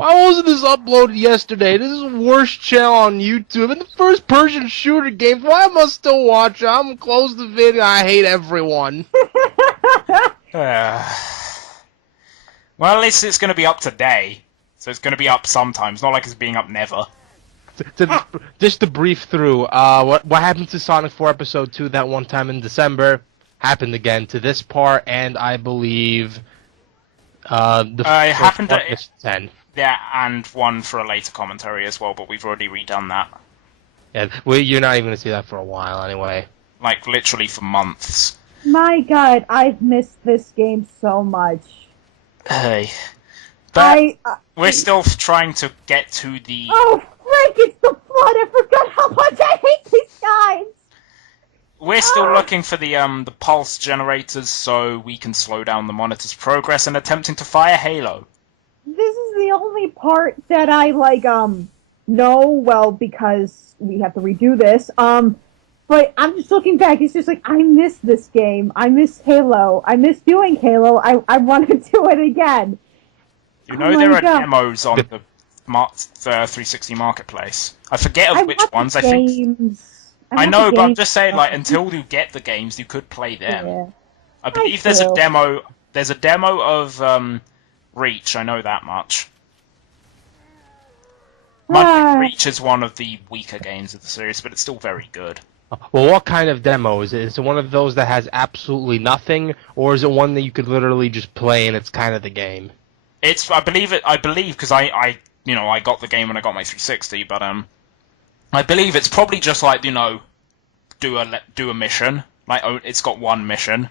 Why wasn't this uploaded yesterday? This is the worst channel on YouTube. And the first person shooter game. Why am I still watching? I'm gonna close the video. I hate everyone. Well, at least it's going to be up today. So it's going to be up sometimes. Not like it's being up never. Just to brief through, what happened to Sonic 4 Episode 2 that one time in December happened again to this part, and I believe it happened part at 10. Yeah, and one for a later commentary as well, but we've already redone that. Yeah, well, you're not even going to see that for a while anyway. Like, literally for months. My god, I've missed this game so much. Hey. But we're still trying to get to the... Oh, frick, it's the flood! I forgot how much I hate these guys! We're still looking for the pulse generators so we can slow down the monitor's progress and attempting to fire Halo. This is the only part that I, know well because we have to redo this. But I'm just looking back, it's just like, I miss this game. I miss Halo. I miss doing Halo. I want to do it again. You know there are demos on the 360 Marketplace. I forget of which ones, I think... I know, but I'm just saying, until you get the games, you could play them. Yeah. I believe there's a demo of, Reach, I know that much. Reach is one of the weaker games of the series, but it's still very good. Well, what kind of demo is it? Is it one of those that has absolutely nothing, or is it one that you could literally just play and it's kind of the game? I believe, because I got the game when I got my 360, but, I believe it's probably just do a mission. It's got one mission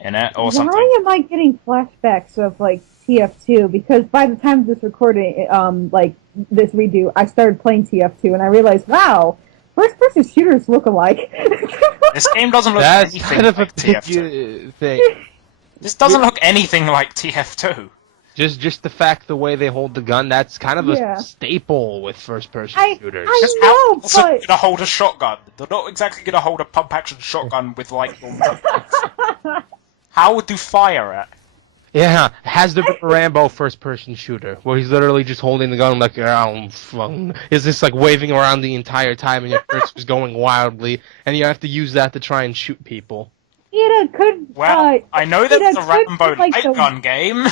in it, or something. Why am I getting flashbacks of, TF2? Because by the time of this recording, this redo, I started playing TF2, and I realized, wow, first-person shooters look alike. This game doesn't look anything kind of like TF2. This doesn't look anything like TF2. Just the fact the way they hold the gun, that's kind of a staple with first-person shooters. I know, but... They're gonna hold a shotgun. They're not exactly gonna hold a pump-action shotgun with, How would you fire it? Yeah, has the Rambo first-person shooter, where he's literally just holding the gun is this waving around the entire time and your first is going wildly, and you have to use that to try and shoot people. It could... Well, I know there's a Rambo light gun game.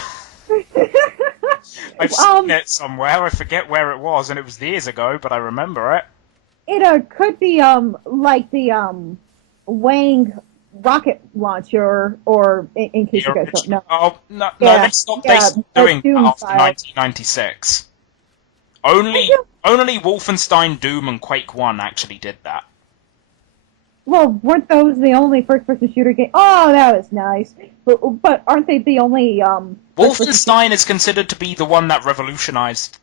I've seen it somewhere. I forget where it was, and it was years ago, but I remember it. It could be the Wang rocket launcher, or in case you guys don't know. Oh no! They stopped doing that after 1996. Only Wolfenstein, Doom, and Quake 1 actually did that. Well, weren't those the only first-person shooter game? Oh, that was nice. But aren't they the only, Wolfenstein is considered to be the one that revolutionized...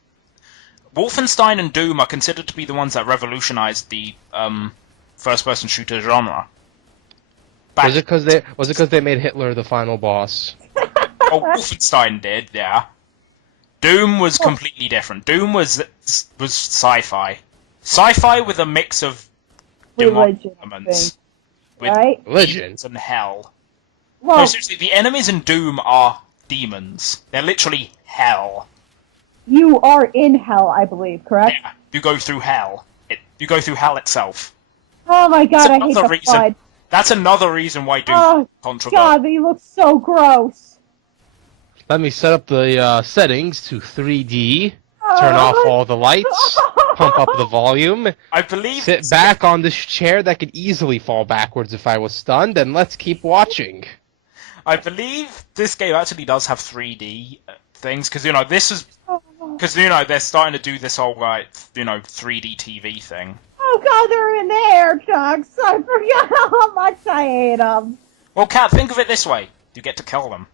Wolfenstein and Doom are considered to be the ones that revolutionized the, first-person shooter genre. Was it because they made Hitler the final boss? Oh, Wolfenstein did, yeah. Doom was completely different. Doom was sci-fi. Sci-fi with a mix of religion elements. Right? Religion and hell. Well, no, seriously, the enemies in Doom are demons. They're literally hell. You are in hell, I believe, correct? Yeah, you go through hell. You go through hell itself. Oh my god, I hate the flood. That's another reason why Doom is controversial. God, they look so gross. Let me set up the settings to 3D. Turn off all the lights. Pump up the volume. I believe. Sit back on this chair that could easily fall backwards if I was stunned, and let's keep watching. I believe this game actually does have 3D things, because this is because they're starting to do this whole 3D TV thing. Oh god, they're in the air trucks. I forgot how much I hate them. Well, Kat, think of it this way: you get to kill them.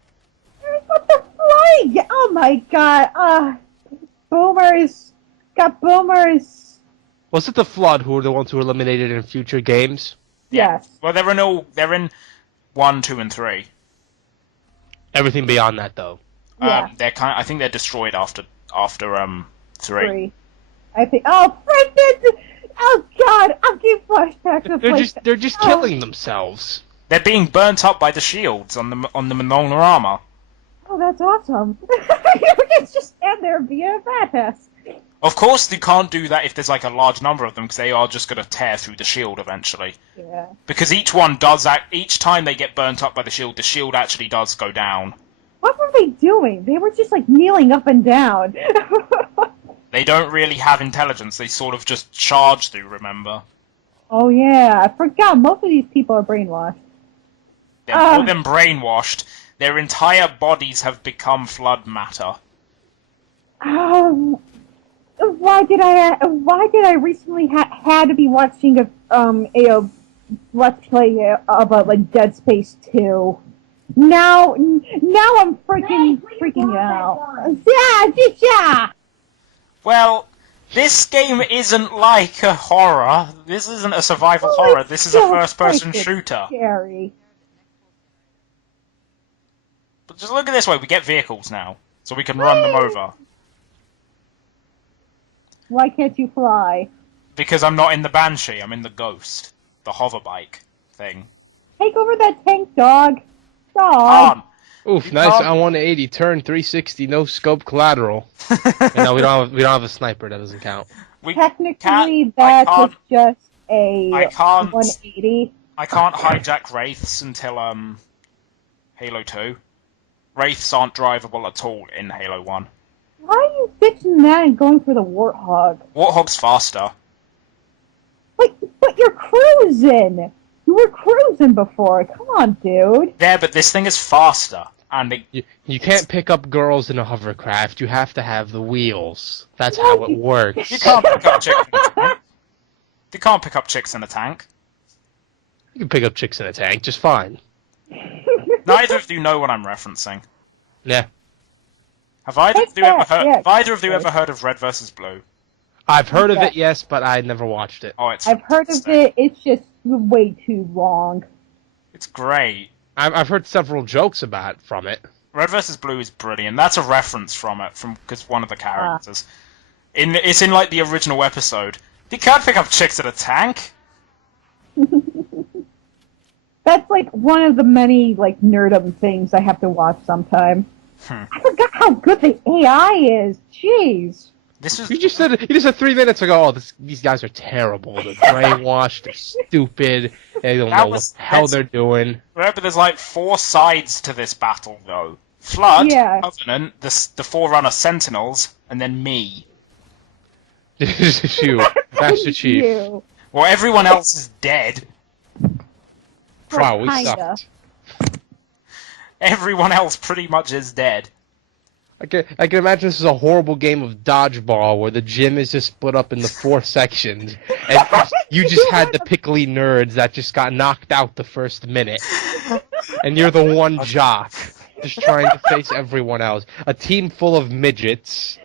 What the flying? Oh my god! Boomers. Got boomers. Was it the Flood who were the ones who were eliminated in future games? Yes. Well, they're in 1, 2, and 3. Everything beyond that, though. Yeah. I think they're destroyed after 3. I think. Oh, frick! Oh god! I'm getting flashbacks of They're just killing themselves. They're being burnt up by the shields on the Manola armor. Oh, that's awesome! It's just there and be a badass. Of course, you can't do that if there's like a large number of them, because they are just going to tear through the shield eventually. Yeah. Because each one does each time they get burnt up by the shield actually does go down. What were they doing? They were just like kneeling up and down. They don't really have intelligence. They sort of just charge through. Remember? Oh yeah, I forgot. Most of these people are brainwashed. They're more than brainwashed. Their entire bodies have become flood matter. Why did I recently had to be watching a let's play about like Dead Space 2? Now I'm freaking out. Yeah. Well, this game isn't like a horror. This isn't a survival horror. This is a first-person shooter. Scary. But just look at it this way: we get vehicles now, so we can run them over. Why can't you fly? Because I'm not in the Banshee, I'm in the Ghost. The hoverbike thing. Take over that tank, dog. Dog. Oof, nice on 180, turn 360, no scope collateral. No, we don't have a sniper, that doesn't count. Technically, that was just a 180. I can't hijack Wraiths until Halo 2. Wraiths aren't drivable at all in Halo 1. Why are you ditching that and going for the Warthog? Warthog's faster. But you're cruising! You were cruising before, come on, dude. Yeah, but this thing is faster. And you can't pick up girls in a hovercraft, you have to have the wheels. That's how it works. You can't pick up chicks in a tank. You can't pick up chicks in a tank. You can pick up chicks in a tank, just fine. Neither of you know what I'm referencing. Yeah. Have either of you ever heard of Red vs. Blue? I've heard of it, yes, but I never watched it. Oh, I've heard of it, it's just way too long. It's great. I've heard several jokes from it. Red vs. Blue is brilliant. That's a reference from it, because one of the characters. It's in, like, the original episode. You can't pick up chicks in a tank! That's, like, one of the many, like, nerdum things I have to watch sometime. I forgot how good the AI is. Jeez. You just said 3 minutes ago. Oh, these guys are terrible. They're brainwashed. They're stupid. They don't know what the hell they're doing. Remember, there's like 4 sides to this battle, though: Flood, Covenant, the Forerunner Sentinels, and then me. You, Master Chief. You. Well, everyone else is dead. Wow, we sucked. Everyone else pretty much is dead. I can imagine this is a horrible game of dodgeball where the gym is just split up into 4 sections, and you just had the pickly nerds that just got knocked out the first minute, and you're the one jock just trying to face everyone else. A team full of midgets,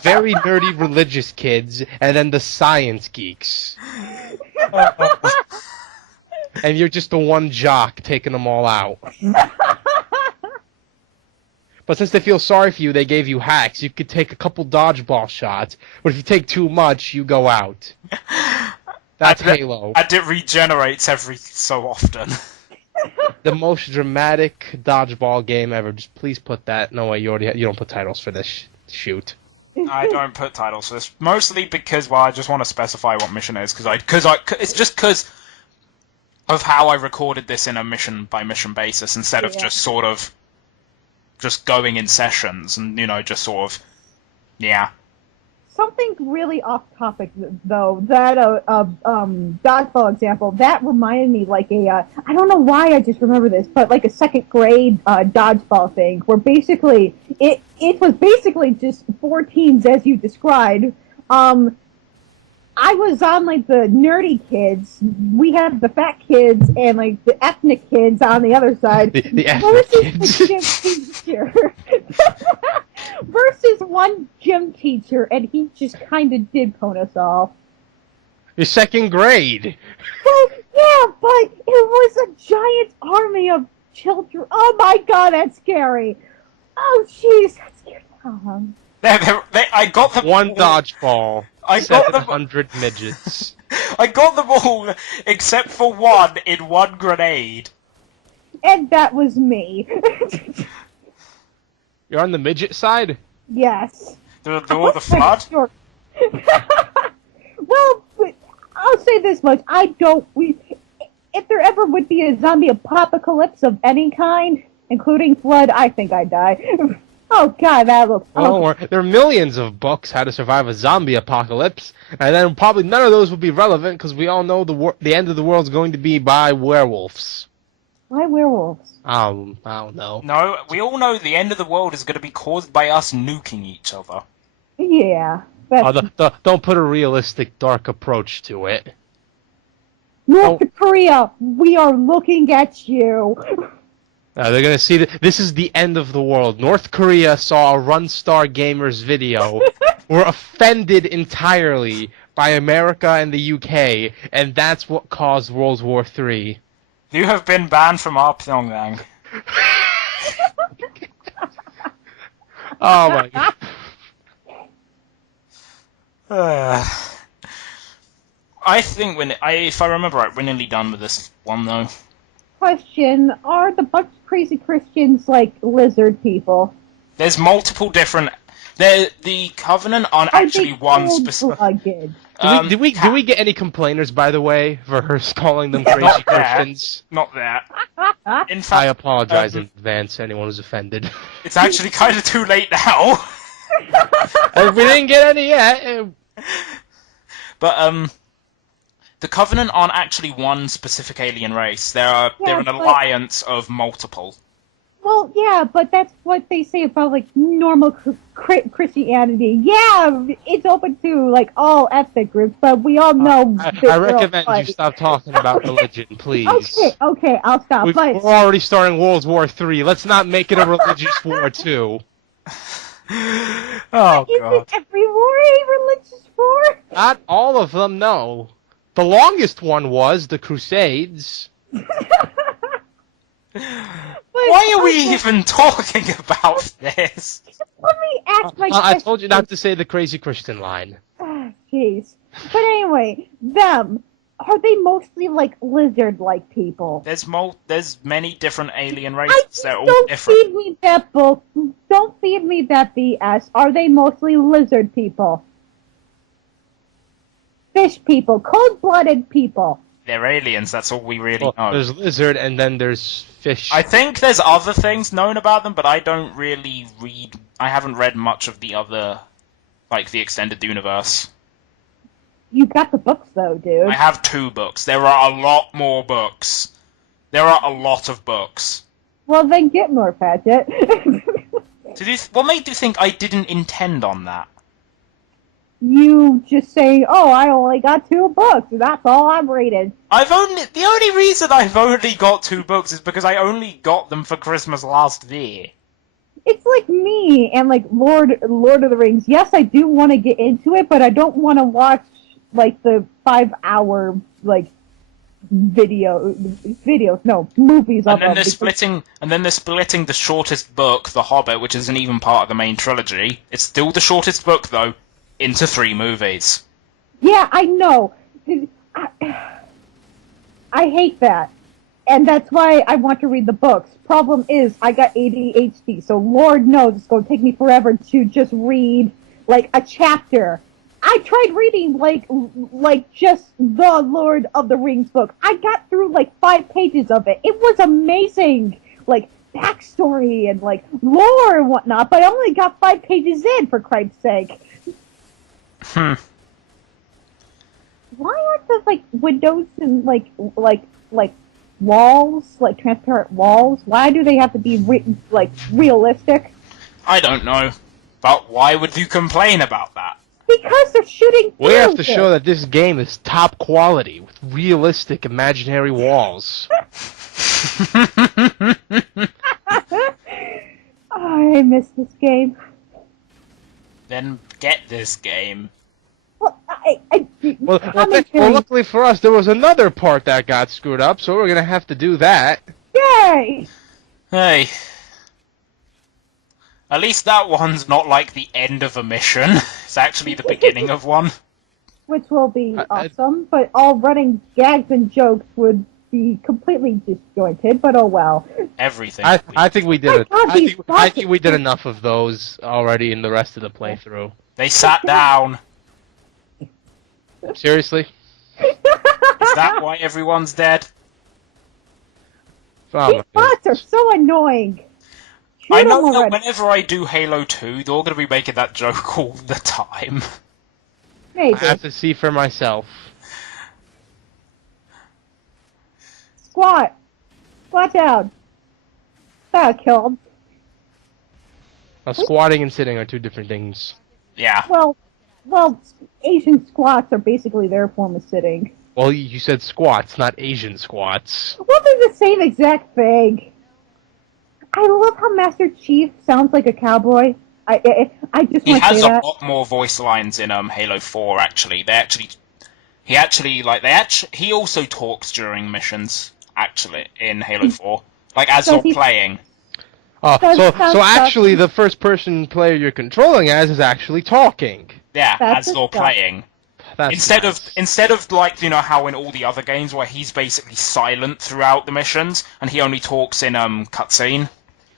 very nerdy religious kids, and then the science geeks. And you're just the one jock taking them all out. But since they feel sorry for you, they gave you hacks. You could take a couple dodgeball shots, but if you take too much, you go out. That's Halo. And it regenerates every so often. The most dramatic dodgeball game ever. Just please put that. No way, you don't put titles for this. Shoot. I don't put titles for this, mostly because, well, I just want to specify what mission it is, it's just because of how I recorded this in a mission by mission basis instead of just sort of just going in sessions and, just sort of, yeah. Something really off topic, though, that dodgeball example, that reminded me like I don't know why I just remember this, but like a second grade dodgeball thing, where basically, it was basically just 4 teams as you described. I was on like the nerdy kids, we had the fat kids, and like the ethnic kids on the other side. The ethnic kids. The gym teacher. Versus one gym teacher, and he just kind of did pwn us off. You're second grade. Well, yeah, but it was a giant army of children. Oh my god, that's scary. Oh jeez, that scared Tom. I got them one all. Dodgeball. I got 700 midgets. I got them all except for one in one grenade. And that was me. You're on the midget side? Yes. The flood? Sure. Well, I'll say this much. If there ever would be a zombie apocalypse of any kind, including flood, I think I'd die. Oh god, that looks... Well, there are millions of books how to survive a zombie apocalypse, and then probably none of those would be relevant because we all know the end of the world is going to be by werewolves. Why werewolves? I don't know. No, we all know the end of the world is going to be caused by us nuking each other. Yeah. Don't put a realistic, dark approach to it. North Korea, we are looking at you. They're gonna see that this is the end of the world. North Korea saw a Runstar Gamers video, were offended entirely by America and the UK, and that's what caused World War III. You have been banned from our Pyongyang. Oh my god. I think if I remember right, we're nearly done with this one though. Question, are the bunch of crazy Christians like lizard people? There's multiple different... The Covenant aren't actually one specific... Do we get any complainers, by the way, for her calling them crazy Christians? Not that. In fact, I apologize in advance to anyone who's offended. It's actually kind of too late now. If we didn't get any yet... But, the Covenant aren't actually one specific alien race. They're an alliance of multiple. Well, yeah, but that's what they say about, like, normal Christianity. Yeah, it's open to, like, all ethnic groups, but we all know... I recommend you stop talking about religion, please. Okay, I'll stop. We're already starting World War III. Let's not make it a religious war, too. Oh, God. Isn't every war a religious war? Not all of them, no. The longest one was the Crusades. Why are we even talking about this? Let me ask my question. I told you not to say the crazy Christian line. Jeez. But anyway, are they mostly like lizard-like people? There's many different alien races. They're all different. Don't feed me that book. Don't feed me that BS. Are they mostly lizard people? Fish people, cold-blooded people. They're aliens, that's all we really know. There's lizard, and then there's fish. I think there's other things known about them, but I don't really read... I haven't read much of the other... like, the extended universe. You got the books, though, dude. I have 2 books. There are a lot more books. There are a lot of books. Well, then get more, Padgett. What made you think I didn't intend on that? You just say, oh, I only got 2 books, that's all I'm reading. The only reason I've only got 2 books is because I only got them for Christmas last year. It's like me and like Lord of the Rings. Yes, I do want to get into it, but I don't want to watch like the 5-hour like movies. And then they're splitting the shortest book, The Hobbit, which isn't even part of the main trilogy. It's still the shortest book though. Into 3 movies. Yeah, I know. I hate that. And that's why I want to read the books. Problem is, I got ADHD, so Lord knows it's going to take me forever to just read, like, a chapter. I tried reading, like just the Lord of the Rings book. I got through, like, 5 pages of it. It was amazing. Like, backstory and, like, lore and whatnot, but I only got 5 pages in, for Christ's sake. Why aren't there like windows and like walls, like transparent walls? Why do they have to be realistic? I don't know, but why would you complain about that? Because they're shooting. We have to show that this game is top quality with realistic imaginary walls. I miss this game. Then get this game. Well, luckily for us, there was another part that got screwed up, so we're gonna have to do that. Yay! Hey. At least that one's not like the end of a mission. It's actually the beginning of one. Which will be awesome, but all running gags and jokes would be completely disjointed, but oh well. Everything. I think we did it. God, I think we did enough of those already in the rest of the playthrough. They sat down. Seriously? Is that why everyone's dead? Oh, These bots are so annoying. I know that whenever I do Halo 2, they're going to be making that joke all the time. Maybe. I have to see for myself. Squat. Squat down. Killed. Now, squatting and sitting are two different things. Yeah. Well, Asian squats are basically their form of sitting. Well, you said squats, not Asian squats. Well, they're the same exact thing. I love how Master Chief sounds like a cowboy. I just want to say that. He has a lot more voice lines in Halo 4. Actually, he also talks during missions. Actually, in Halo 4, like as you're playing. Oh, so actually, the first-person player you're controlling as is actually talking. Yeah, as you're playing. That's Instead of like, you know, how in all the other games where he's basically silent throughout the missions and he only talks in cutscene.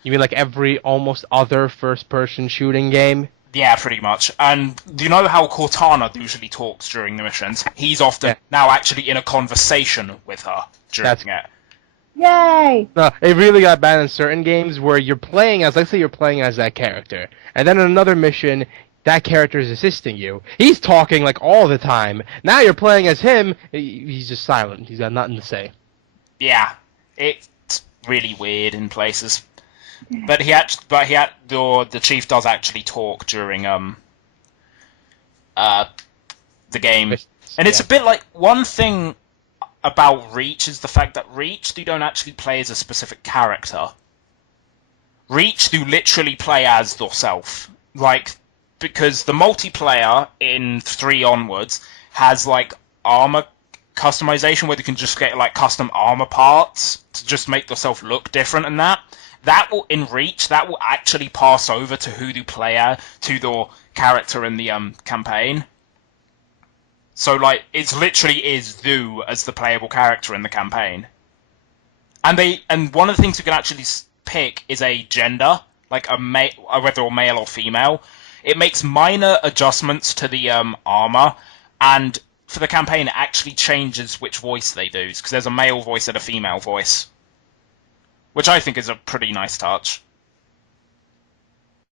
You mean like every almost other first-person shooting game? Yeah, pretty much. And do you know how Cortana usually talks during the missions? He's often now actually in a conversation with her during it. Yay! No, it really got bad in certain games where you're playing as, let's say you're playing as that character, and then in another mission, that character is assisting you. He's talking like all the time. Now you're playing as him, he's just silent. He's got nothing to say. Yeah, it's really weird in places. But the chief does actually talk during the game, and it's a bit like one thing about Reach is the fact that Reach you don't actually play as a specific character. Reach you literally play as yourself, like because the multiplayer in 3 onwards has like armor customization where you can just get like custom armor parts to just make yourself look different, and that will in Reach that will actually pass over to who you play as, to your character in the campaign. So like it's literally is you as the playable character in the campaign, and one of the things you can actually pick is a gender, like whether male or female. It makes minor adjustments to the armor, and for the campaign it actually changes which voice they do, because there's a male voice and a female voice, which I think is a pretty nice touch.